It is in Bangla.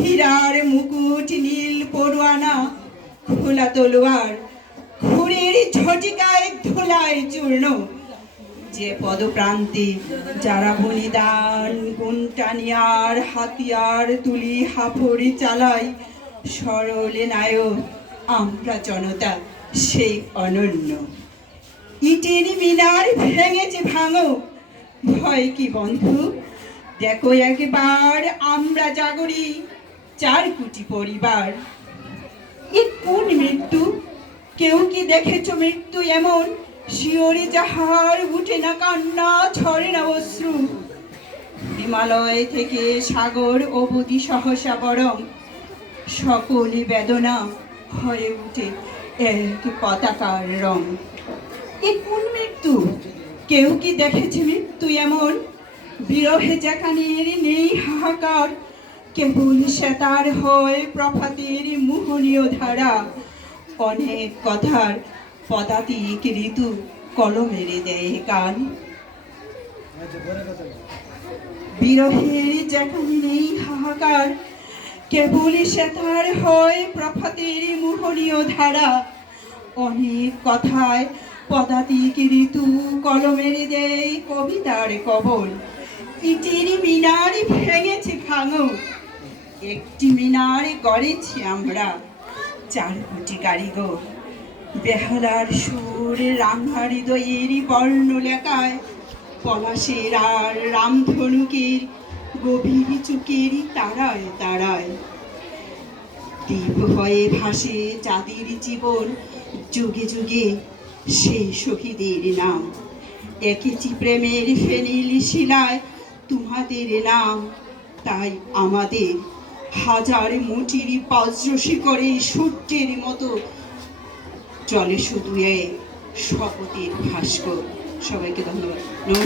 হীরার মুকুট নীল পড়ুয়ানা খোলা তলোয়ার খুরের ঝটিকায় ধুলায় চূর্ণ যে পদপ্রান্তে যারা বলিদান গুনটানিয়ার হাতিয়ার তুলি হাফড়ি চালাই সরলে নায়ক আমরা জনতা সেই অনন্য ইটের মিনার ভেঙেছে ভাঙো ভয় কি বন্ধু দেখো একবার আমরা জাগরি 4 কোটি পরিবার এ কোন মৃত্যু কেউ কি দেখেছো মৃত্যু এমন শিওরে যাহার উঠে না কান্না ছড়ে না অশ্রু হিমালয় থেকে সাগর অবধি সহসা বরং সকল বেদনা হয়ে উঠে এক পতাকার রং এ কোন মৃত্যু কেউ কি দেখেছে মৃত্যু এমন বিরহে যেখানের নেই হাহাকার কেবল সেতার হয় প্রভাতের মোহনীয় ধারা অনেক কথার পদাতিক ঋতু কলমেরে দেয় কান বিরহের যেখানে নেই হাহাকার কেবল সেতার হয় প্রভাতের মোহনীয় ধারা অনেক কথায় পদাতিক ঋতু কলমেরে দেয় কবিতার কবল ইটের মিনার ভেঙেছে ভাঙো একটি মিনার গড়েছি আমরা 4 কোটি কারিগর বেহালার সুর রাঙা হৃদয়ের বর্ণ লেখায় পলাশের আর রামধনুকের গভীর চুকের তারায় তারায় দ্বীপ হয়ে ভাসে যাদের জীবন যুগে যুগে সেই শহীদের নাম একেছি প্রেমের ফেনিল শিলায় তোমাদের নাম তাই আমাদের হাজার মুটির বজ্র শিকড়ে সূর্যের মতো চলে শুধু এক শপথের ভাস্কর সবাইকে ধন্যবাদ।